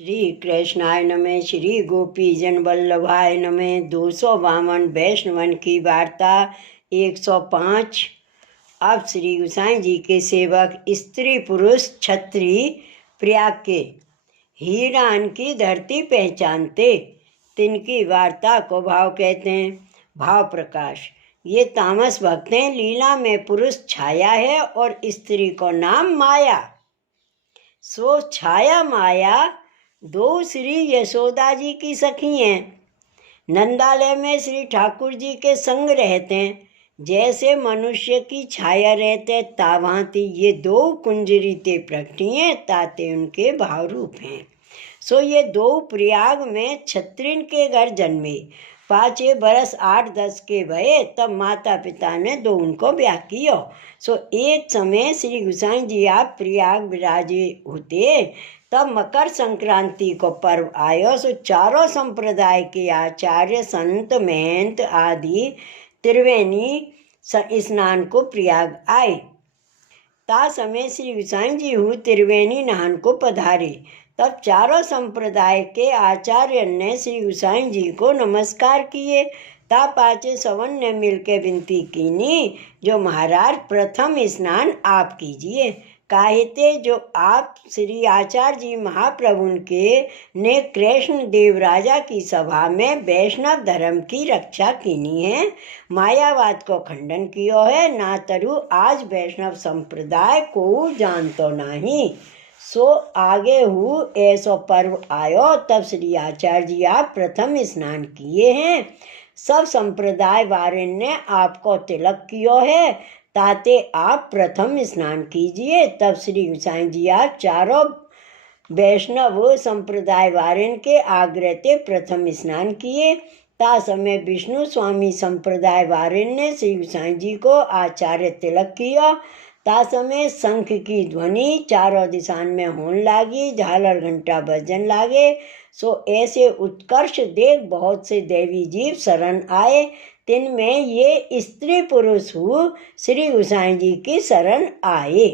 श्री कृष्णाय नमः। श्री गोपी जन वल्लभाय नमः। 252 वैष्णवन की वार्ता 105। अब श्री गोसाई जी के सेवक स्त्री पुरुष क्षत्रिय प्रयाग के हीरान की धरती पहचानते, तिनकी वार्ता को भाव कहते हैं। भाव प्रकाश। ये तामस भक्त हैं। लीला में पुरुष छाया है और स्त्री को नाम माया। सो छाया माया दो श्री यशोदा जी की सखी हैं। नंदालय में श्री ठाकुर जी के संग रहते हैं। जैसे मनुष्य की छाया रहते ताभांति ये दो कुंजरीते प्रकटी हैं, ताते उनके भाव रूप हैं। सो ये दो प्रयाग में क्षत्रियन के घर जन्मे। 5 बरस 8-10 के भये, तब माता पिता ने दो उनको ब्याह कियो। सो एक समय श्री गोसाई जी आप प्रयाग विराजे होते, तब मकर संक्रांति को पर्व आयो। सो चारों संप्रदाय के आचार्य संत महंत आदि त्रिवेणी स्नान को प्रयाग आए। ता समय श्री गोसाई जी हु त्रिवेणी नहान को पधारे। तब चारों संप्रदाय के आचार्य ने श्री गोसाई जी को नमस्कार किए। ता पाचे सवन ने मिलकर विनती कीनी, जो महाराज प्रथम स्नान आप कीजिए। काहिते जो आप श्री आचार्य जी महाप्रभु के ने कृष्ण देव राजा की सभा में वैष्णव धर्म की रक्षा कीनी है, मायावाद को खंडन कियो है। ना तरु आज वैष्णव संप्रदाय को जानतो नहीं। सो आगे हु ऐसो पर्व आयो, तब श्री आचार्य जी आप प्रथम स्नान किए हैं। सब संप्रदाय वारिन ने आपको तिलक कियो है, ताते आप प्रथम स्नान कीजिए। तब श्री गोसाई जी आप चारों वैष्णव संप्रदाय वारिन के आग्रह ते प्रथम स्नान किए। ता समय विष्णु स्वामी संप्रदाय वारिन ने श्री गोसाई जी को आचार्य तिलक किया। ता समय शंख की ध्वनि चारों दिशान में होने लागी, झालर घंटा बजन लागे। सो ऐसे उत्कर्ष देख बहुत से देवी जीव शरण आए। तिनमें ये स्त्री पुरुष हु श्री गोसाई जी की शरण आए।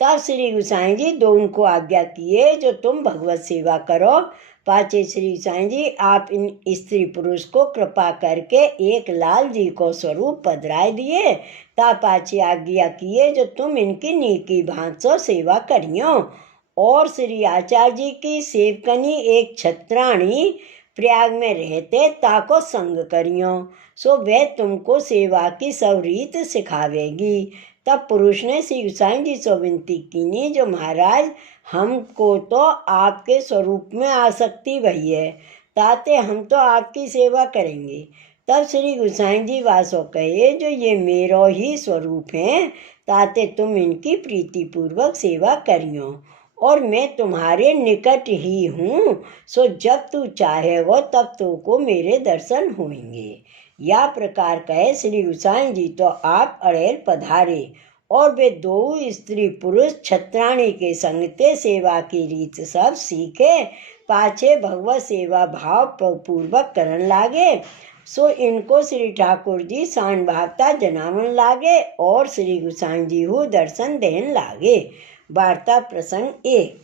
तब श्री गोसाई जी दो उनको आज्ञा किए, जो तुम भगवत सेवा करो। पाचे श्री गोसाई जी आप इन स्त्री पुरुष को कृपा करके एक लाल जी को स्वरूप पधराए दिए। ता पाचे आज्ञा किए, जो तुम इनकी नीकी भांति सेवा करियो। और श्री आचार्य जी की सेवकनी एक छत्राणी प्रयाग में रहते, ताको संग करियो। सो वह तुमको सेवा की सब रीत सिखावेगी। तब पुरुष ने श्री गोसाई जी से विनती कीनी, जो महाराज हमको तो आपके स्वरूप में आसक्ति भई है, ताते हम तो आपकी सेवा करेंगे। तब श्री गोसाई जी वासो कहे, जो ये मेरो ही स्वरूप हैं, ताते तुम इनकी प्रीतिपूर्वक सेवा करियो, और मैं तुम्हारे निकट ही हूँ। सो जब तू चाहे वो तब तो को मेरे दर्शन होंगे। या प्रकार कहे श्री गोसाई जी तो आप अड़ेल पधारे, और वे दो स्त्री पुरुष छत्राणी के संगते सेवा की रीत सब सीखे। पाछे भगवत सेवा भाव पूर्वक करन लागे। सो इनको श्री ठाकुर जी शान भावता जनावन लागे, और श्री गोसाई जी हु दर्शन देन लागे। वार्ता प्रसंग 1।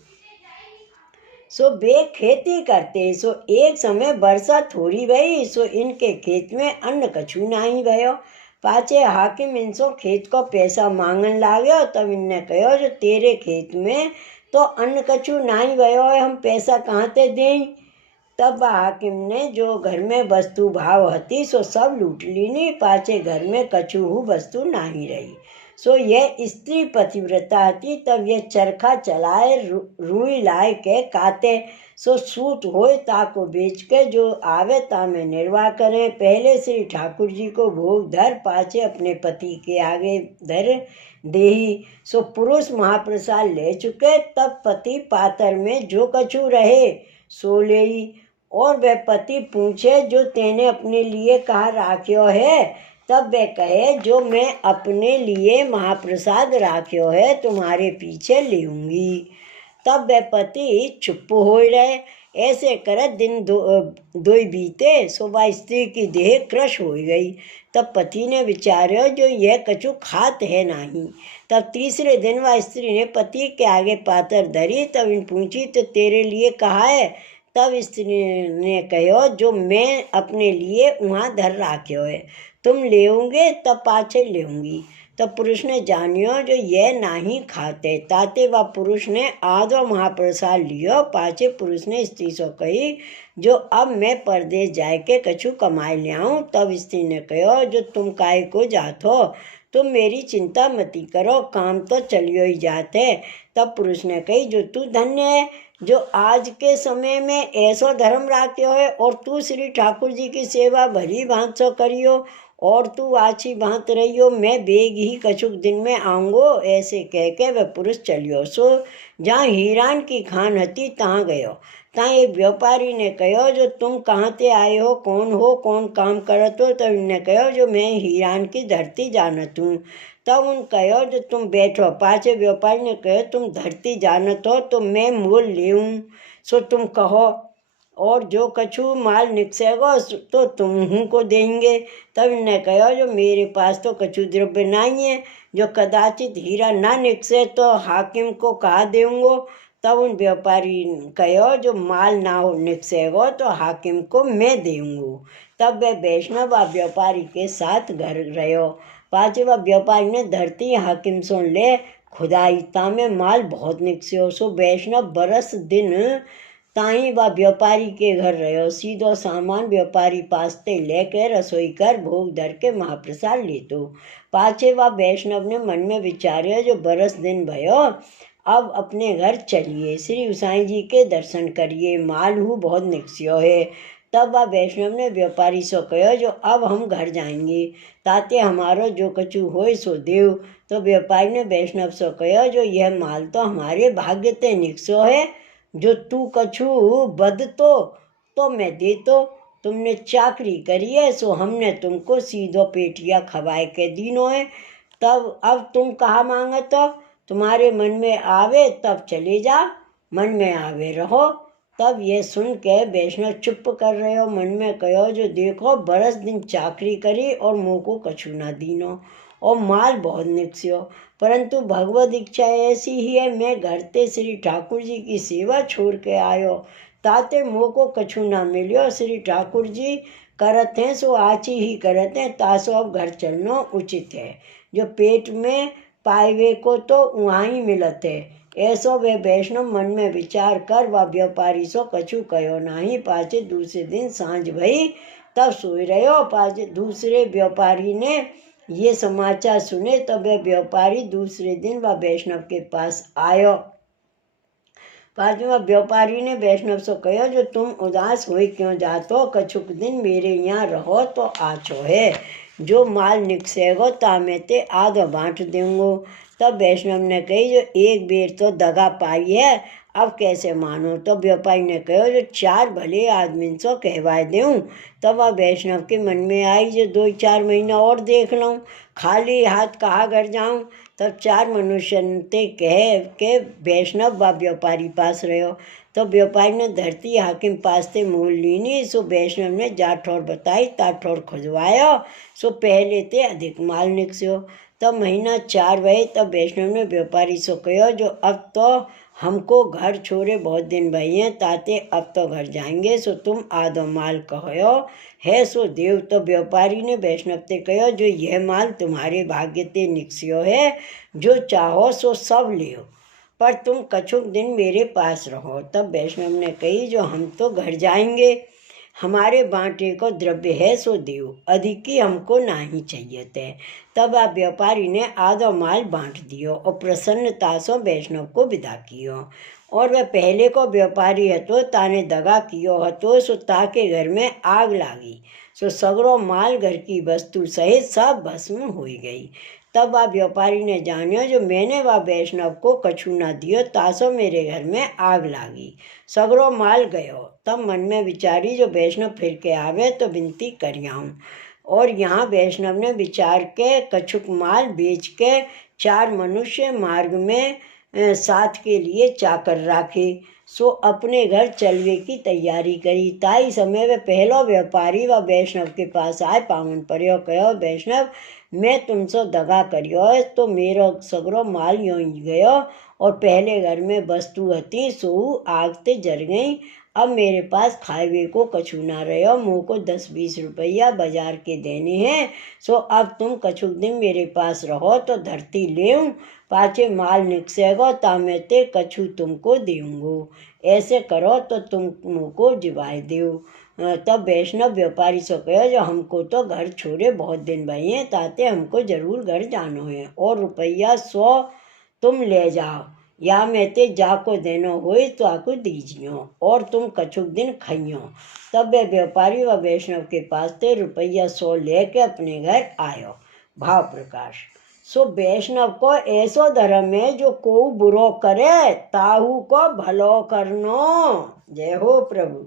सो वे खेती करते। सो एक समय वर्षा थोड़ी भई। सो इनके खेत में अन्न कछु नहीं भयो। पाचे हाकिम इनसो खेत को पैसा मांगन लाग्यो। तब इनने कहो, जो तेरे खेत में तो अन्न कछु नहीं भयो है, हम पैसा कहाँ ते दें। तब हाकिम ने जो घर में वस्तु भाव हती सो सब लूट लीनी। पाचे घर में कछु वस्तु नहीं रही। सो यह स्त्री पतिव्रता थी। तब यह चरखा चलाए रुई लाए के काते। सो सूत होए ताको बेच के जो आवे ता में निर्वाह करें। पहले श्री ठाकुर जी को भोग धर, पाचे अपने पति के आगे धर देही। सो पुरुष महाप्रसाद ले चुके। तब पति पातर में जो कछु रहे सो लेई। और वह पति पूछे, जो तेने अपने लिए कहा राख्यो है। तब वे कहे, जो मैं अपने लिए महाप्रसाद राख्यो है, तुम्हारे पीछे लेऊंगी। तब वे पति चुप हो रहे। ऐसे करत दिन दो बीते। सो वह स्त्री की देह क्रश हो गई। तब पति ने विचार्यो जो यह कछु खात है नहीं। तब तीसरे दिन वह स्त्री ने पति के आगे पातर धरी। तब इन पूछी तो तेरे लिए कहा है। तब स्त्री ने कहो जो मैं अपने लिए वहाँ धर राख्यो है, तुम लेओगे तब पाछे लेऊंगी। तब पुरुष ने जानियो जो यह नाही खाते। ताते वह पुरुष ने आधो महाप्रसाद लियो। पाछे पुरुष ने स्त्री सो कही जो अब मैं परदेश जाए के कछु कमाई ले आऊँ। तब स्त्री ने कहो जो तुम काय को जात हो, तुम मेरी चिंता मती करो, काम तो चलियो ही जाते। तब पुरुष ने कही जो तू धन्य है जो आज के समय में ऐसो धर्म राख्यो है, और तू श्री ठाकुर जी की सेवा भली भांत सो करियो, और तू आछी भांत रहियो, मैं बेग ही कछुक दिन में आऊँगो। ऐसे कह के वह पुरुष चलियो। सो जहाँ हीरान की खान हती तहाँ गयो। तहाँ एक व्यापारी ने कहो जो तुम कहाँ ते आए हो, कौन काम करत हो। तब इनने कहो जो मैं हीरान की धरती जानत हूँ। तब उन कहो जो तुम बैठो। पाछे व्यापारी ने कहो तुम धरती जानत हो तो मैं मोल लेऊँ, सो तुम कहो, और जो कछु माल निकसेगो तो तुम को देंगे। तब इनने कहो जो मेरे पास तो कछु द्रव्य नहीं है, जो कदाचित हीरा ना निकसे तो हाकिम को कहा देऊँगो। तब उन व्यापारी कहो जो माल ना हो निकसेगो तो हाकिम को मैं देऊँगो। तब वह वैष्णव व व्यापारी के साथ घर रहो। पाछे वह व्यापारी ने धरती हाकिम सो ले खुदाई, तामे माल बहुत निकस्यो। सो वैष्णव बरस दिन ताही वह व्यापारी के घर रहो। सीधो सामान व्यापारी पासते लेके रसोई कर भोग धर के महाप्रसाद लेतो। पाछे वह वैष्णव ने मन में विचार्यो जो बरस दिन भयो, अब अपने घर चलिए, श्री गोसाई जी के दर्शन करिए, माल हूँ बहुत निकस्यो है। तब वह वैष्णव ने व्यापारी सो कहो जो अब हम घर जाएंगे, ताते हमारो जो कछु होय सो देव। तो व्यापारी ने वैष्णव सो कहो जो यह माल तो हमारे भाग्य ते निकसो है, जो तू कछु बद तो मैं देतो। तुमने चाकरी करी है सो हमने तुमको सीधो पेटिया खवाए के दीनो है। तब अब तुम कहाँ मांगत हो, तुम्हारे मन में आवे तब चले जा, मन में आवे रहो। तब ये सुन के वैष्णव चुप कर रहे हो। मन में कहो जो देखो बरस दिन चाकरी करी और मुँह को कछु ना दीनो, और माल बहुत निकस्यो, परंतु भगवत इच्छा ऐसी ही है, मैं घर ते श्री ठाकुर जी की सेवा छोड़ के आयो, ताते मुँह को कछु ना मिलियो। श्री ठाकुर जी करत हैं सो आची ही करत हैं, तासो अब घर चलना उचित है। जो पेट में पाइवे को तो वहाँ ही मिलत है। ऐसो वे वैष्णव मन में विचार कर वह व्यापारी सो कछु कहो नहीं। पाछे दूसरे दिन सांझ भई तब सोई रहो। पाछे दूसरे व्यापारी ने ये समाचार सुने, तब वह व्यापारी दूसरे दिन वह वैष्णव के पास आयो। पांचवा व्यापारी ने वैष्णव से कहो जो तुम उदास हुई क्यों जातो, कछुक दिन मेरे यहाँ रहो तो आछो है, जो माल निकसेगो तामे ते आधो बांट देंगो। तब वैष्णव ने कही जो एक बेर तो दगा पाई है, अब कैसे मानो। तो व्यापारी ने कहो जो चार भले आदमी सो कहवाए दूँ। तब वह वैष्णव के मन में आई जो 2-4 महीना और देख लूँ, खाली हाथ कहाँ घर जाऊँ। तब 4 मनुष्य ते कह के वैष्णव व व्यापारी पास रहो। तो व्यापारी ने धरती हाकिम पास ते मोल लीनी। सो वैष्णव ने जा ठोर बताई, ता ठोर खुजवायो, सो पहले ते अधिक माल निकस्यो। तब महीना 4 भये। तब वैष्णव ने व्यापारी सो कहो जो अब तो हमको घर छोड़े बहुत दिन भई हैं, ताते अब तो घर जाएंगे, सो तुम आधो माल कहो है सो देव। तो व्यापारी ने वैष्णव ते कहो जो यह माल तुम्हारे भाग्य ते निकस्यो है, जो चाहो सो सब लियो, पर तुम कछुक दिन मेरे पास रहो। तब वैष्णव ने कही जो हम तो घर जाएंगे, हमारे बांटे को द्रव्य है सो देव, अधिकी हमको नहीं चाहिए थे। तब आप व्यापारी ने आधो माल बांट दियो और प्रसन्नता से वैष्णव को विदा कियो। और वह पहले को व्यापारी हतो ताने दगा कियो हतो, सो ताके घर में आग लागी, सो सगरो माल घर की वस्तु सहित सब भस्म हो गई। तब वह व्यापारी ने जानियो जो मैंने वह वैष्णव को कछु न दियो, तासो मेरे घर में आग लागी, सगरो माल गयो। तब मन में विचारी जो वैष्णव फिर के आवे तो विनती करियाऊँ। और यहाँ वैष्णव ने विचार के कछुक माल बेच के 4 मनुष्य मार्ग में साथ के लिए चाकर राखे। सो अपने घर चलवे की तैयारी करी। ताई समय वे पहलो व्यापारी व वैष्णव के पास आए, पावन पर्यो कहो, वैष्णव मैं तुमसे दगा करियो है तो मेरो सगरो माल यूं ही गयो और पहले घर में वस्तु हती सो आग ते जर गई। अब मेरे पास खावे को कछु ना रहो, मुँह को 10-20 रुपया बाजार के देने हैं। सो अब तुम कछु दिन मेरे पास रहो तो धरती ले पाचे माल निकसेगो तामे ते कछु तुमको देऊंगो। ऐसे करो तो तुम मुझको जिवाए दो। तब वैष्णव व्यापारी से कहो, जो हमको तो घर छोड़े बहुत दिन भई हैं, ताते हमको जरूर घर जानो है और रुपया 100 तुम ले जाओ या मैं ते जाको देनो होई तो आको दीजियो और तुम कछुक दिन खाइयो। तब वे व्यापारी व वैष्णव के पास ते रुपया 100 लेके अपने घर आयो। भाव प्रकाश। सो वैष्णव को ऐसो धर्म है जो को बुरो करे ताहू को भलो करनो। जय हो प्रभु।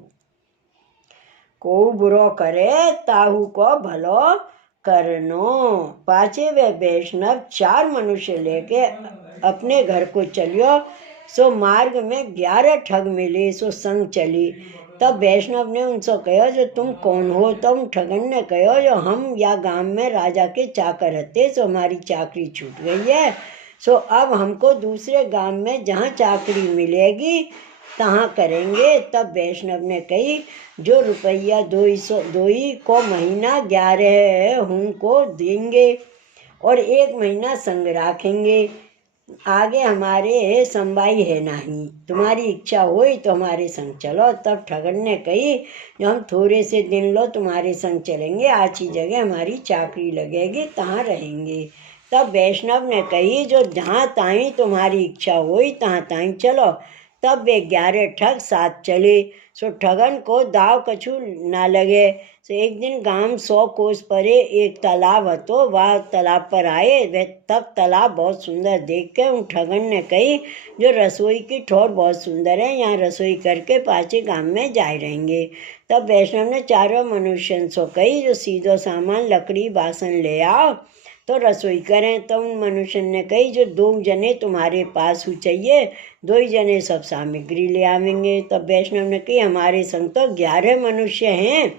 को बुरो करे ताहू को भलो करनो। पाचे वे वैष्णव 4 मनुष्य लेके अपने घर को चलियो। सो मार्ग में 11 ठग मिले, सो संग चली। तब वैष्णव ने उनसे कहो, जो तुम कौन हो? तब ठगन ने कहो, जो हम या गांव में राजा के चाकर रहते, सो हमारी चाकरी छूट गई है। सो अब हमको दूसरे गांव में जहाँ चाकरी मिलेगी तहाँ करेंगे। तब वैष्णव ने कही, जो रुपया 2 को महीना 11 हूँ को देंगे और 1 महीना संग रखेंगे। आगे हमारे संबाई है नहीं, तुम्हारी इच्छा होई तो हमारे संग चलो। तब ठगन ने कही, जो हम थोड़े से दिन लो तुम्हारे संग चलेंगे, अच्छी जगह हमारी चाकरी लगेगी तहाँ रहेंगे। तब वैष्णव ने कही, जो जहाँ ताई तुम्हारी इच्छा होई तहाँ ताई चलो। तब वे 11 ठग साथ चले। सो ठगन को दाव कछु ना लगे। सो एक दिन गांव 100 कोस परे एक तालाब हतो, वह तालाब पर आए। वे तब तालाब बहुत सुंदर देख के उन ठगन ने कही, जो रसोई की ठोर बहुत सुंदर है, यहाँ रसोई करके पाचे गांव में जाए रहेंगे। तब वैष्णव ने 4 मनुष्यों से कही, जो सीधो सामान लकड़ी बासन ले आओ तो रसोई करें। तो उन मनुष्य ने कही, जो 2 जने तुम्हारे पास हो चाहिए, 2 ही जने सब सामग्री ले आवेंगे। तब वैष्णव ने कही, हमारे संग तो 11 मनुष्य हैं,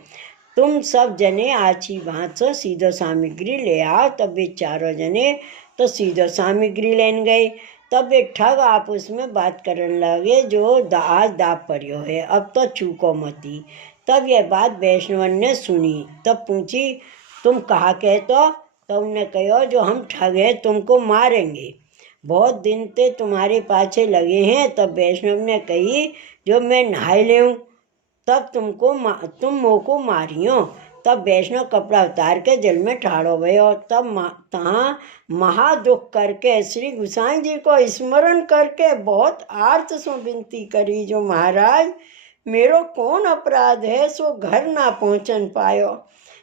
तुम सब जने आछी भात से सीधो सामग्री ले आओ। तब वे 4 जने तो सीधो सामग्री लेन गए। तब वे ठग आपस में बात करने लगे, जो आज दाप पर्यो है, अब तो चूको मती। तब यह बात वैष्णवन ने सुनी। तब पूछी, तुम कहा कहतो? तो उनने कहो, जो हम ठग हैं, तुमको मारेंगे, बहुत दिन ते तुम्हारे पाछे लगे हैं। तब वैष्णव ने कही, जो मैं नहाय लेऊँ तब तुम मोको मारियो। तब वैष्णव कपड़ा उतार के जल में ठाड़ो भयो। तब तहाँ महादुख करके श्री गोसाई जी को स्मरण करके बहुत आर्त सो विनती करी, जो महाराज मेरो कौन अपराध है सो घर ना पहुँचन पायो,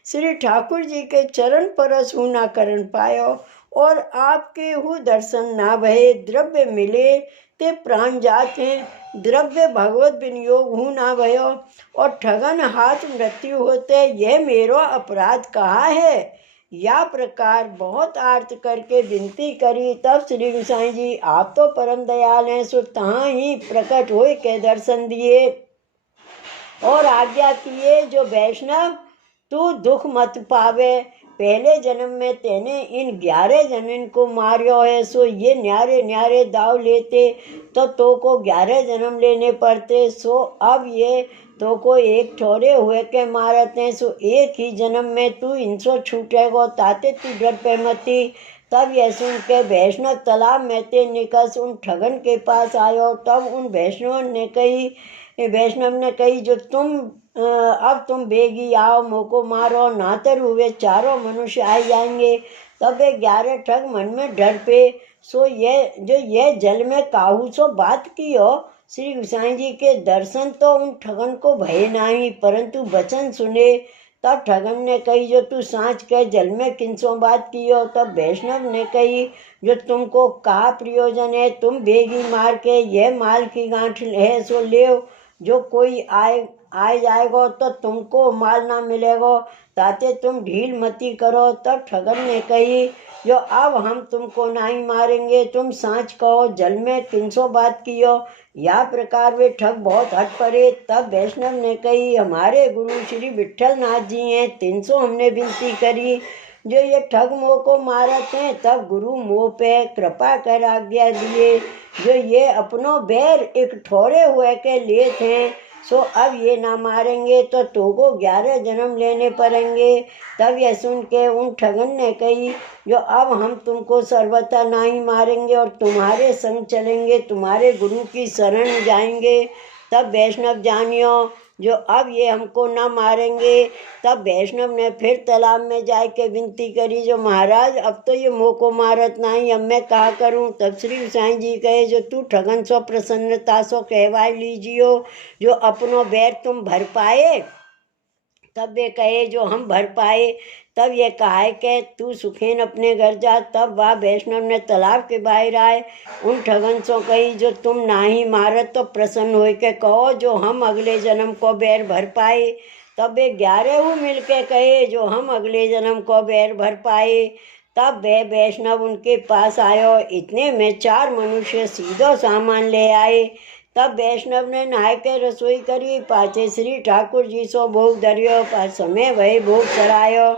श्री ठाकुर जी के चरण परस हूँ ना करन पायो और आपके हूँ दर्शन ना भये। द्रव्य मिले ते प्राण जात हैं, द्रव्य भगवत विनियोग हूँ ना भयो और ठगन हाथ मृत्यु होते, यह मेरो अपराध कहा है। या प्रकार बहुत आर्त करके विनती करी। तब श्री गोसाई जी, आप तो परम दयाल हैं, सो तहाँ ही प्रकट होए के दर्शन दिए और आज्ञा किए, जो वैष्णव तू दुख मत पावे, पहले जन्म में तेने इन 11 जनन को मारियो है, सो ये न्यारे न्यारे दाव लेते तो को 11 जन्म लेने पड़ते। सो अब ये तो को एक ठोरे हुए के मारते हैं, सो एक ही जन्म में तू इनसो छूटेगो, ताते तू डर पे मती। तब यह सुन के वैष्णव तालाब में ते निकस उन ठगन के पास आयो। तब उन वैष्णव ने कही, जो अब तुम बेगी आओ, मोको मारो, नातर हुए 4 मनुष्य आ जाएंगे। तब वे 11 ठग मन में डर पे। सो ये जल में काहू सो बात की हो। श्री गोसाई जी के दर्शन तो उन ठगन को भय नहीं, परंतु वचन सुने। तब ठगन ने कही, जो तू सांच के जल में किनसो बात की हो। तब वैष्णव ने कही, जो तुमको कहा प्रयोजन है, तुम बेगी मार के यह माल की गांठ है सो ले, जो कोई आए जाएगो तो तुमको माल ना मिलेगो, ताते तुम ढील मती करो। तब ठगन ने कही, जो अब हम तुमको नहीं मारेंगे, तुम सांच कहो जल में किनसो बात कियो, या प्रकार वे ठग बहुत हट पड़े। तब वैष्णव ने कही, हमारे गुरु श्री विट्ठल नाथ जी हैं, 300 हमने विनती करी, जो ये ठग मोह को मारत हैं। तब गुरु मोह पे कृपा कर आज्ञा दिए, जो ये अपनों बैर एक ठोरे हुए के लेत हैं, सो अब ये ना मारेंगे तो तुमको 11 जन्म लेने पड़ेंगे। तब यह सुन के उन ठगन ने कही, जो अब हम तुमको सर्वथा नहीं मारेंगे और तुम्हारे संग चलेंगे, तुम्हारे गुरु की शरण जाएंगे। तब वैष्णव जानियो, जो अब ये हमको ना मारेंगे। तब वैष्णव ने फिर तालाब में जाके विनती करी, जो महाराज अब तो ये मोह को मारत नहीं, अब मैं क्या करूं। तब श्री गोसाई जी कहे, जो तू ठगन सो प्रसन्नता सो कहवा लीजियो, जो अपनो बैर तुम भर पाए। तब वे कहे, जो हम भर पाए। तब ये कहा कि तू सुखेन अपने घर जा। तब वह वैष्णव ने तालाब के बाहर आए, उन ठगन सो कही, जो तुम नाही मारत तो प्रसन्न हो के कहो, जो हम अगले जन्म को बैर भर पाए। तब वे 11 मिल के कहे, जो हम अगले जन्म को बैर भर पाए। तब वह वैष्णव उनके पास आयो, इतने में 4 मनुष्य सीधो सामान ले आए। तब वैष्णव ने नहाय के रसोई करी, पाछे श्री ठाकुर जी सो भोग धरियो, पाछ समय वही भोग चढ़ायो,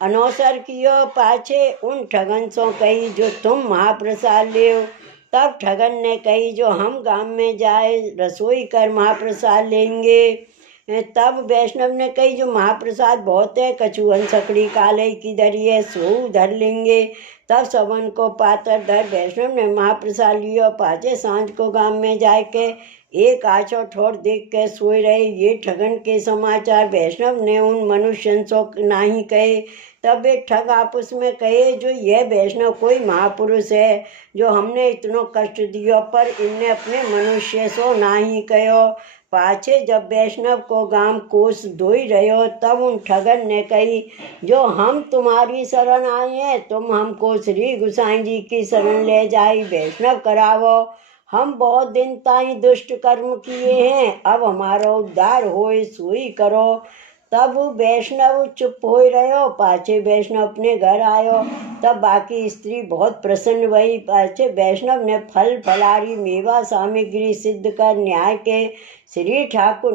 अनौसर कियो। पाछे उन ठगन सो कही, जो तुम महाप्रसाद लेओ। तब ठगन ने कही, जो हम गांव में जाए रसोई कर महाप्रसाद लेंगे। तब वैष्णव ने कही, जो महाप्रसाद बहुत है, कछुअन सकड़ी काले की धरी है, सो धर लेंगे। तब सबन को पातर धर वैष्णव ने महाप्रसाद लियो। पाछे सांझ को गांव में जाके एक आछो ठोर देख के सोए रहे। ये ठगन के समाचार वैष्णव ने उन मनुष्यन सो नहीं कहे। तब वे ठग आपस में कहे, जो यह वैष्णव कोई महापुरुष है, जो हमने इतनो कष्ट दियो, पर इनने अपने मनुष्य सो नहीं कहो। पाछे जब वैष्णव को गांव कोस धोई रहो, तब उन ठगन ने कही, जो हम तुम्हारी शरण आए हैं, तुम हमको श्री गोसाई जी की शरण ले जाई वैष्णव करावो। हम बहुत दिन ताई दुष्ट कर्म किए हैं, अब हमारा उद्धार होए सोई करो। तब वैष्णव चुप हो रहो। पाछे वैष्णव अपने घर आयो। तब बाकी स्त्री बहुत प्रसन्न हुई। पाछे वैष्णव ने फल फलारी मेवा सामग्री सिद्ध कर न्याय के श्री ठाकुर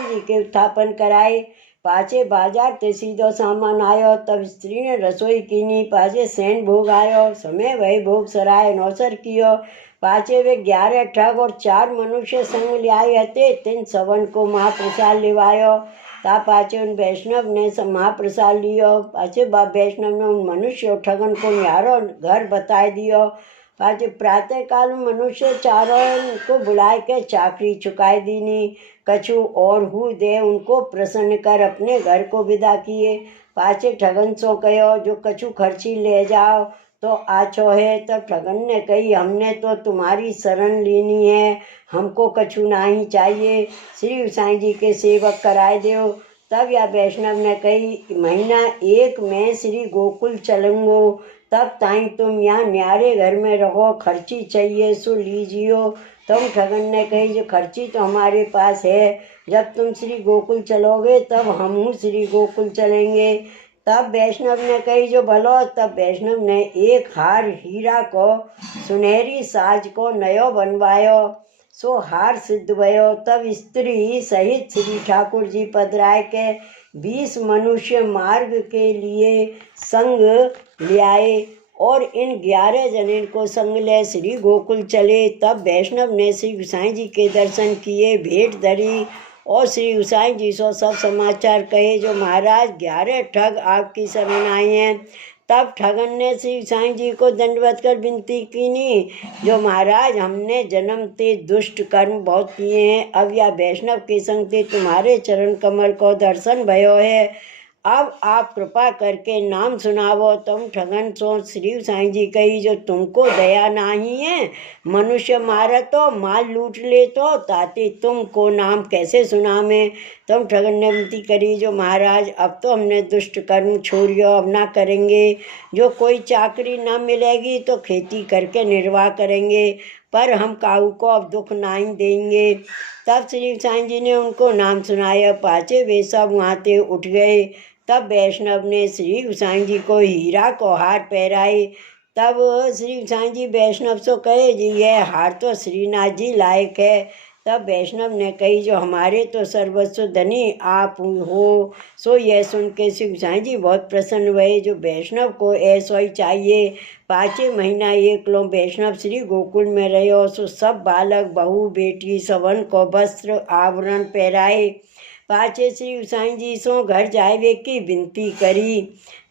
जी के उत्थापन कराए। पाछे बाजार ते सीधो सामान आयो। तब स्त्री ने रसोई कीनी। पाछे सैन भोग आयो, समय वही भोग सराय नौसर कियो। पाछे वे 11 ठग और 4 मनुष्य संग लियाए हते, तिन सबन को महाप्रसाद लिवायो। ता पाछे उन वैष्णव ने महाप्रसाद लियो। पाछे बाप वैष्णव ने उन मनुष्य ठगन को न्यारो घर बताए दियो। पाछे प्रातः काल मनुष्य चारों को बुलाए के चाकरी चुकाई दीनी। कछु और हु दे उनको प्रसन्न कर अपने घर को विदा किए। पाछे ठगन सो कहो, जो कछु खर्ची ले जाओ तो आछो है। तब ठगन ने कही, हमने तो तुम्हारी शरण लेनी है, हमको कछु नहीं चाहिए, श्री गोसाई जी के सेवक कराए दो। तब या वैष्णव ने कही, महीना 1 में श्री गोकुल चलूँगो, तब ताई तुम यहाँ न्यारे घर में रहो, खर्ची चाहिए सो लीजियो। तुम ठगन ने कही, जो खर्ची तो हमारे पास है, जब तुम श्री गोकुल चलोगे तब हम श्री गोकुल चलेंगे। तब वैष्णव ने कही, जो भलो। तब वैष्णव ने एक हार हीरा को सुनहरी साज को नयो बनवायो, सो हार सिद्ध भयो। तब स्त्री सहित श्री ठाकुर जी पधराए के 20 मनुष्य मार्ग के लिए संग लियाए और इन 11 जने को संग ले श्री गोकुल चले। तब वैष्णव ने श्री गोसाई जी के दर्शन किए, भेंट धरी और श्री गोसाई जी सो सब समाचार कहे, जो महाराज 11 ठग आपकी शरण आए हैं। तब ठगन ने श्री गोसाई जी को दंडवत कर विनती कीनी, जो महाराज हमने जन्म ते दुष्ट कर्म बहुत किए हैं, अब या वैष्णव के संग ते तुम्हारे चरण कमल को दर्शन भयो है, अब आप कृपा करके नाम सुनावो। तुम ठगन सो श्री गोसाई जी कही, जो तुमको दया नहीं है, मनुष्य मारे तो माल लूट ले तो ताते तुमको नाम कैसे सुनावे। तुम ठगन ने विनती करी, जो महाराज अब तो हमने दुष्ट कर्म छोड़ियो, अब ना करेंगे, जो कोई चाकरी ना मिलेगी तो खेती करके निर्वाह करेंगे, पर हम काऊ को अब दुख नहीं देंगे। तब श्री गोसाई जी ने उनको नाम सुनाया। पाछे वे सब वहाँ से उठ गए। तब वैष्णव ने श्री गोसाई जी को हीरा को हार पहराए। तब श्री गोसाई जी वैष्णव से कहे जी यह हार तो श्रीनाथ जी लायक है। तब वैष्णव ने कही जो हमारे तो सर्वस्व धनी आप हो। सो यह सुन के श्री गोसाई जी बहुत प्रसन्न हुए। जो वैष्णव को ऐसा ही चाहिए। 5 महीना एक लो वैष्णव श्री गोकुल में रहो। सो सब बालक बहू बेटी सवन को वस्त्र आवरण पहराए। पाछे श्री गोसाई जी सो घर जावे की विनती करी।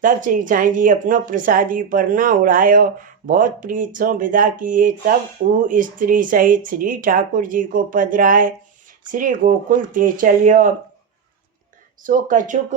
तब श्री गोसाई जी अपनो प्रसादी पर न उड़ायो। बहुत प्रीत सो विदा किए। तब ऊ स्त्री सहित श्री ठाकुर जी को पधराए श्री गोकुल ते चलियो। सो कछुक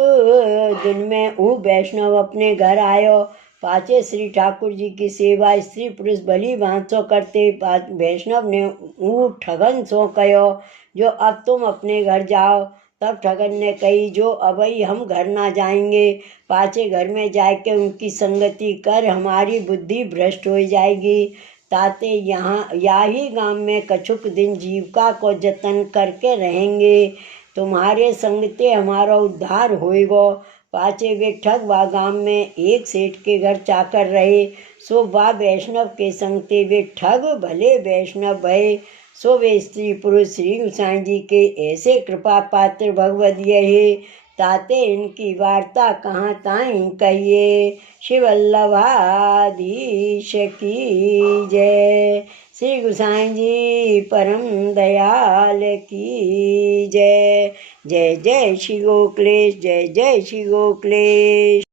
दिन में ऊ वैष्णव अपने घर आयो। पाछे श्री ठाकुर जी की सेवा स्त्री पुरुष भली भांत सो करते। वैष्णव ने ऊ ठगन सो कहो जो अब तुम अपने घर जाओ। तब ठगन ने कही जो अबई हम घर ना जाएंगे। पाछे घर में जाके उनकी संगति कर हमारी बुद्धि भ्रष्ट हो जाएगी। ताते यहाँ ही गांव में कछुक दिन जीविका को जतन करके रहेंगे। तुम्हारे संगते हमारा उद्धार होएगो। पाछे वे ठग वा गांव में एक सेठ के घर चाकर रहे। सो वा वैष्णव के संगते वे ठग भले वैष्णव भय। सो वे स्त्री पुरुष श्री गोसाई जी के ऐसे कृपा पात्र भगवत है। ताते इनकी वार्ता कहाँ ताई कहिए। श्री वल्लभाधीश की जय। श्री गोसाई जी परम दयाल की जय। जय जय श्री गोकुलेश, जय जय श्री गोकुलेश।